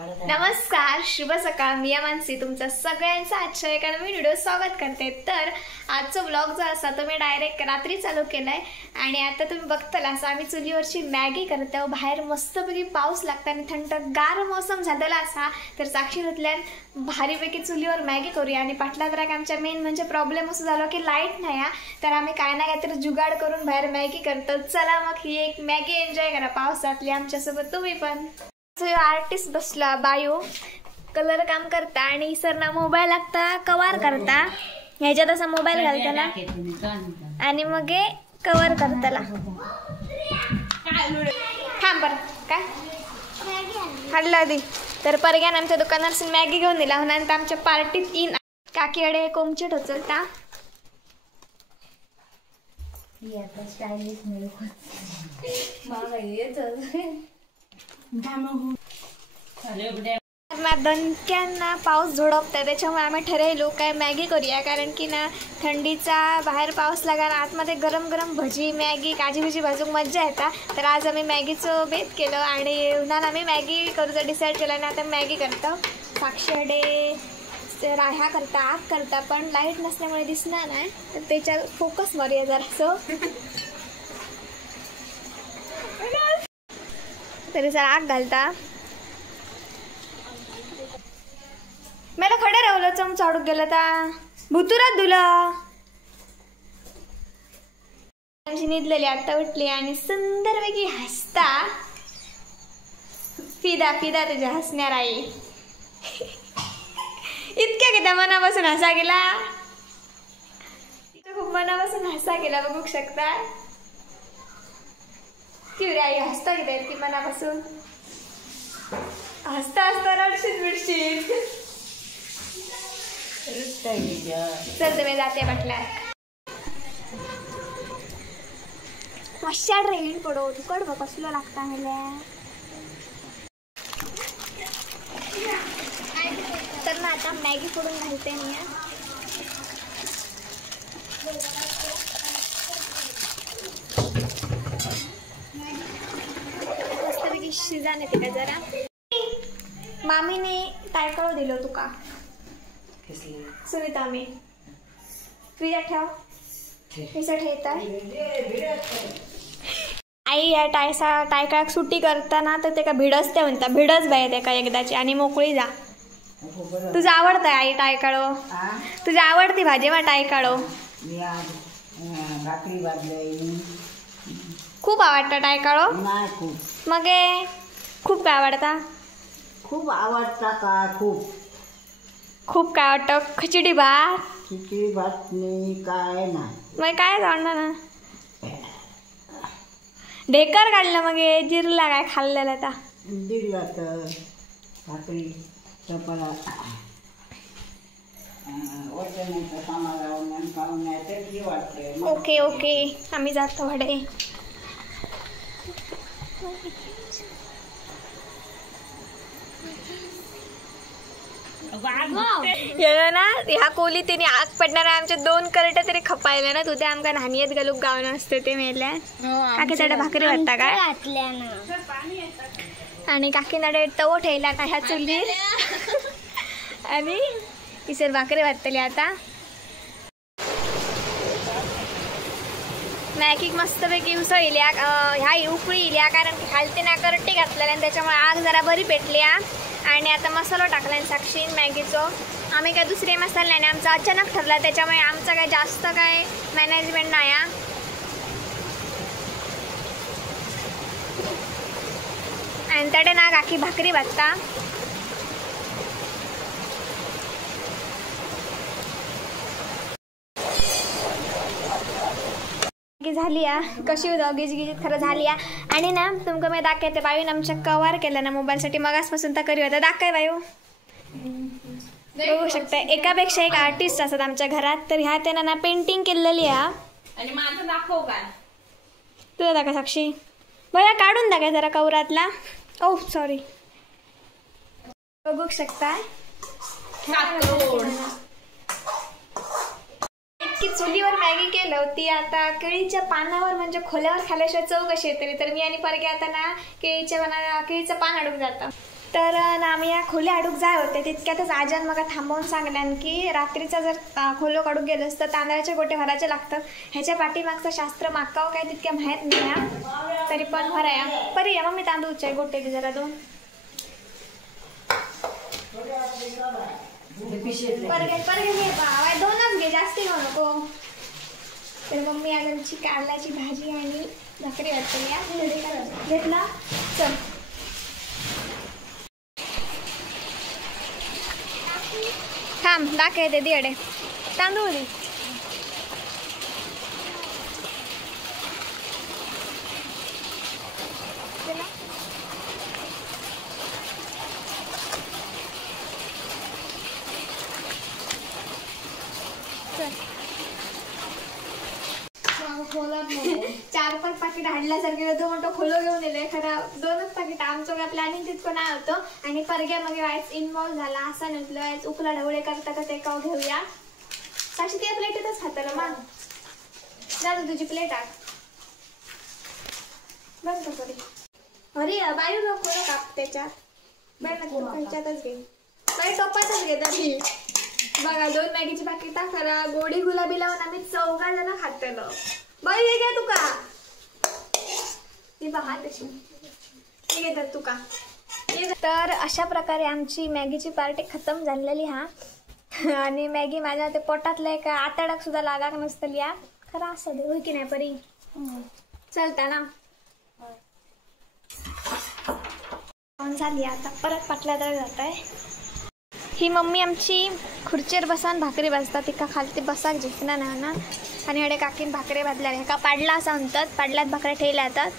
नमस्कार, शुभ सकाळ. मी मानसी तुमचं सगळ्यांचं आजच्या एका नवीन व्हिडिओ स्वागत करते. तर आजचा व्लॉग जो असा तो मी डायरेक्ट रात्री चालू केलाय आणि आता तुम्ही बघताल असं आम्ही चुलीवरची मॅगी करतो. बाहेर मस्तपैकी पाऊस लागता आणि थंडगार मौसम झालेला असा तर साक्षी घेतल्यान भारीपैकी चुलीवर मॅगी करूया. आणि पाटला तर आमच्या मेन म्हणजे प्रॉब्लेम असं झाला की लाईट नाही तर आम्ही काय ना काहीतरी जुगाड करून बाहेर मॅगी करतो. चला मग ही एक मॅगी एन्जॉय करा पावसातली आमच्यासोबत तुम्ही पण. आर्टिस्ट बसला बायो कलर काम करता आणि सरना मोबाईल लागता कवर करता ह्याच्यात असा मोबाईल घालताना आणि मग कवर करताला. थांब बरं काय हल्ला आधी तर परग्यान आमच्या दुकानात मॅगी घेऊन दिला म्हणून आमच्या पार्टीत इन काकीकडे कोमचे ठोचलता. दणक्यांना पाऊस झोडपता त्याच्यामुळे आम्ही ठरवलो काय मॅगी करूया कारण की ना थंडीचा बाहेर पाऊस लागायला आतमध्ये गरम गरम भजी मॅगी काजी भजी भाजूक मज्जा येतात. तर आज आम्ही मॅगीचं बेत केलं आणि उन्हाळ्यात आम्ही मॅगी करूचं डिसाईड केलं आणि आता मॅगी करतो. साक्षीकडे ह्या करता आग करता पण लाईट नसल्यामुळे दिसणार नाही तर त्याच्या फोकस मारूया जरासं. तरी जरा आग घालता मला खडे रावलं चमचा अडूक गेलं ता भुतुरात धुलं. निदलेली आता उठली आणि सुंदरपैकी हसता फिदा फिदा तुझ्या हसण्यार आई. इतक्या किती मनापासून हसा गेला खूप मनापासून हसा गेला बघू शकता. ती आई हसता किती ती मनापासून हसता हसता रडशीत बिडशीत. चल तुम्ही जाते म्हटल्या मशाड रेन पडो तुकड बघ कसलं लागता मला. तर ना आता मॅगी फोडून घालते मी. मस्तपैकी शिजान येते का जरा. मामीने टायकाळू दिलो तुका सुनीता मी फ्रीज ठेव ठेवता आई या टायकाळाक सुट्टी करताना तर ते का भिडच ते म्हणता भिडच बाय ते का एकदाची आणि मोकळी जा. तुझं आवडतं आई टायकाळो तुझी आवडती भाजी वा टायकाळो खूप आवडतं टायकाळो मग खूप काय आवडता खूप आवडता का खूप खूप काय वाटतं खिचडी भात नाही काय नाही मग काय आवडणार ना ढेकर काढलं मग जिरला काय खाल्लेला आता दिला तर भाकरी चपाला ओके ओके आम्ही जातो भाडे. ना ह्या कोली त्यांनी आग पडणार आमच्या 2 करट्या तरी खपायला ना तुझ्या आमका नानियत घालूक गाव नसते ते मेल्या. काकी त्याला भाकरी वाटता काय आणि काकी नाडे तवो ठेवला का ह्या चुलीर आणि तिसर भाकरी वाटतली. आता मॅगी मस्तपैकी उसळल्या ह्या उकळी इल्या कारण की खालते ना करटी घातलेल्या आणि त्याच्यामुळे आग जरा बरी पेटली. आणि आता मसाला टाकला साक्षीन मॅगीचो. आम्ही काय दुसरे मसाले नाही आमचा अचानक ठरला त्याच्यामुळे आमचा काय जास्त काय मॅनेजमेंट नाही. आणि त्याडे ना काकी भाकरी भाजता झाली कशी होतं गिजगिजीत खरं झाली. आणि ना तुमका मी दाखवते बायून आमच्या कवर केलं ना मोबाईलसाठी मगासपासून तर करी होता दाखवाय बायू बघू शकता. एकापेक्षा एक आर्टिस्ट असतात आमच्या घरात तर ह्या त्यांना ना पेंटिंग केलेली आणि माझं दाखव काय तुला दाखवा साक्षी बघा काढून दाखवा जरा कवरातला. ओ सॉरी बघू शकता की चुलीवर मॅगी केलं होती. आता केळीच्या पानावर म्हणजे खोल्यावर खाल्याशिवाय चव कशी येते तर मी आणि परगे आता ना केळीचं पान अडून जातं. तर ना आम्ही या खोले हाडूक जाय होते तितक्यातच आजान म्हाका थांबवून सांगल्यान की रात्रीचा जर खोलो काढूक गेलोस तर तांदळाचे गोटे भरायचे लागतात. ह्याच्या पाठीमागचं शास्त्र म्हाका काय तितक्या माहीत नाही हा. तरी पण भराया परी या मम्मी तांदूळचे गोटे घे जरा 2 परगे घे बा 2च घे जास्ती घेऊ नको. तर मम्मी आज आमची कारल्याची भाजी आणि भाकरी वाटते या घेतला. चल थांब दाखवते दिअडे तांदूळ दे. चार-पाच पाकिट हाडल्यासारखे तो मोठं खोलो घेऊन येले खरं 2च पाकिट आमचं काय प्लॅनिंग तितकं नाही होतं. आणि परग्या मग वायच इन्वॉल्व झाला असा नसलं वायच उकला ढवळे करता का ते काव घेऊया. साक्षी त्या प्लेटच खाताला मग दादा तुझी प्लेट आण बंद करी. अरे बायू लोक खोलो काप त्याच्यात बरं तू ह्याच्यातच घे काही टोपातच घे तरी. बघा 2 मॅगीची पाकिटा खरा गोडी गुलाबी लावून आम्ही 4 जण खातलो. बाई हे घ्या तुका ती बघा तशी हे घेतात तुका. तर अशा प्रकारे आमची मॅगीची पार्टी खतम झालेली हा. आणि मॅगी माझ्या ते पोटातलं का आताडाक सुद्धा लागाक नसतली या खरं असं दे होय की नाही परी चलता ना. झाली आता परत पाटल्या तर जात आहे. ही मम्मी आमची खुर्चीवर बसान भाकरी भाजतात तिका खालती बसाक झेपना नाही ना. आणि हडे काकीन भाकरी भाजल्या हेका पाडला असं म्हणतात. पाडल्यात भाकऱ्या ठेवल्या जातात.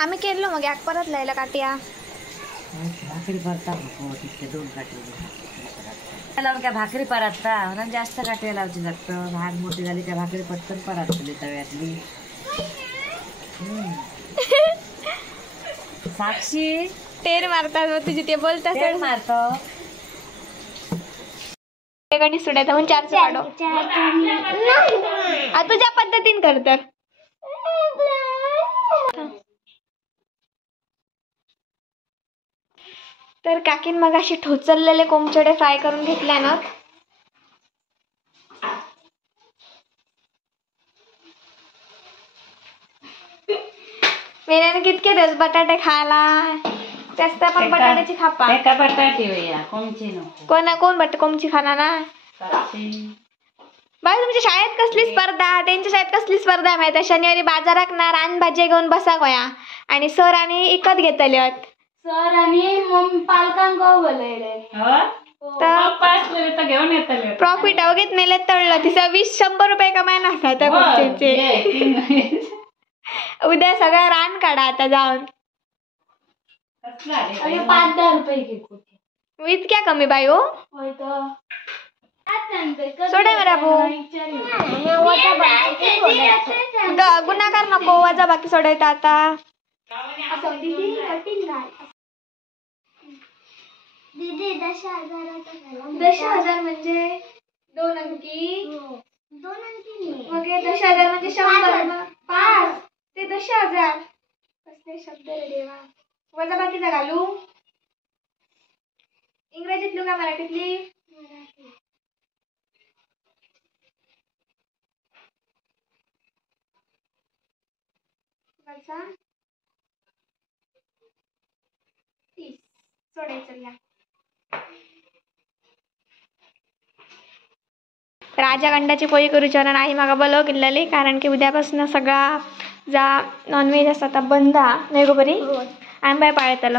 आम्ही केलो मग याक परत लायला काटिया भाकरी परता 2 काटे लावून काय भाकरी परतता म्हणून जास्त काटे लावची लागतं. भाग मोठी झाली त्या भाकरी पटकन परतली तव्यातली. साक्षी टेर मारतात तुझी ते बोलतात तेल मारतो गणी सुड्यात म्हणून 4 काढो तुझ्या पद्धतीन करतात. तर काकीन मग अशी ठोचललेले कोंबचडे फ्राय करून घेतल्या ना. मेल्याने कितके दिवस बटाटे खायला जास्त पण बटाट्याची खापा एका बटाटी होया कोणची नको कोणची खाणार ना. बाई तुमच्या शाळेत कसली स्पर्धा त्यांच्या शाळेत कसली स्पर्धा माहिती शनिवारी बाजारात ना रानभाजी घेऊन बसा गोया आणि सर आणि इकत घेतले सर आणि पालकांक घेऊन येतले प्रॉफिट अवघेत नेले तळलं तिचा 20-100 रुपये कमाय नसता त्या गोष्टीचे. उद्या सगळं रान काढा आता जाऊन 5-10 रुपये इतक्या कमी बाई हो सोडे मराबू गुन्हाकार नको वजा बाकी सोडायचं आता. 10,000 म्हणजे 2 अंकी मग 10,000 म्हणजे 100 5 ते 10,000 कसले शब्द रे देवा. वजा बाकीचा घालू इंग्रजीतली का मराठीतली वजा 30 सोडायचं या. राजा अंड्याची पोळी करूची नाही मागा बोलव केलेली कारण की उद्यापासून सगळा जा नॉनव्हेज असता आता बंद नाही गो बरी आणि बाय पाळतलो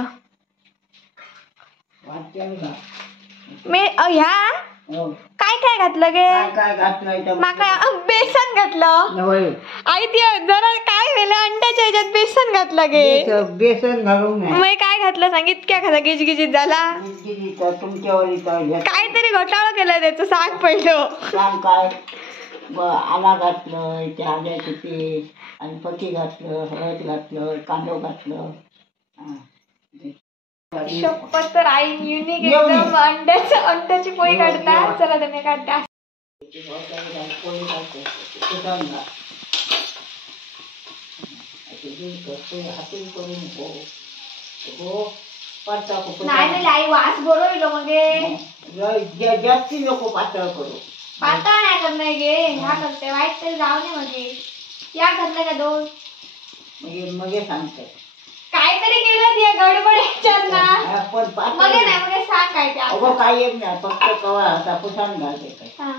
मी ह्या काय काय घातलं गे माका बेसन घातलं आई ती जरा काय वेळ अंड्याच्या ह्याच्यात बेसन घातलं गे बेसन घालून मग काय घातलं सांग इतक्या खाला गिजगिजीत झाला काहीतरी घोटाळा केला त्याचं सांग पहिलं काय आला घातलं त्या आल्याचं पीठ आणि पती घातलं हळद घातलं कांदो घातलं. शपथ तर आई युनिक एकदम अंड्याची पोळी काढता चला तुम्ही काढता पोळी घालते कुटांना हातून करू नको हो पातळ नाही नाही आई वास बरोबर मग जास्ती नको पातळ करू पातळ नाही करणार गे ह्या करते वाईट तरी जाऊ नये मगे या करते का दोन मगे सांगते काहीतरी केलं ते गडबड ना पण मगे नाही मगे सांग काय ते अगो काय येत नाही फक्त कवा आता पुसान घालते काय हा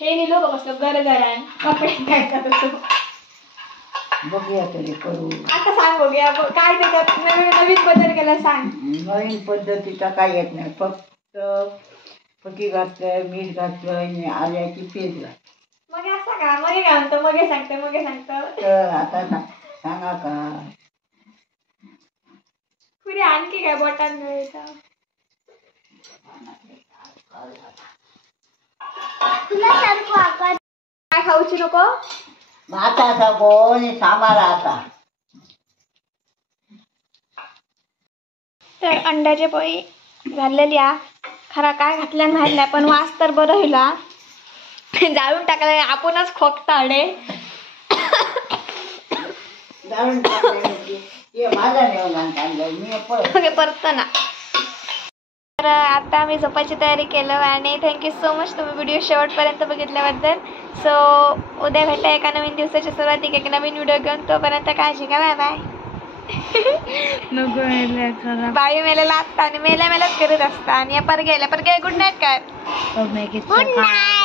हे निलो बसलो गरगरान कपडे काय करतो बघूया तरी करू आता सांग बघूया काय त्याच्यात नवीन बदल केला सांग नवीन पद्धतीचा काय येत नाही फक्त फकी घातलं मीठ घातलं आणि आल्याची पेस्ट घातली मग असं का मगे घालतो मगे सांगतो तर आता सांगा का पुढे आणखी काय बोटात मिळतं तुला सांगू काय खाऊची नको भाता असा कोणी सांबारा आता तर अंड्याची पोळी घाललेली आ खरा काय घातल्या माहित नाही पण वास तर बरं होईला जाळून टाकले आपणच खोकताडे जाळून टाकले माझा नेऊन आणलं मी परत ना तर आता आम्ही झोपायची तयारी केलं आणि थँक्यू सो मच तुम्ही व्हिडिओ शेवटपर्यंत बघितल्याबद्दल सो उद्या भेटा एका नवीन दिवसाच्या सुरुवातीक एक नवीन व्हिडिओ घेऊन तोपर्यंत काळजी घ्या बाय बाय नको बाई मेलेला असता आणि मेल्याच करत असता आणि पर गेल्या गुड नाईट कर गुड नाईट.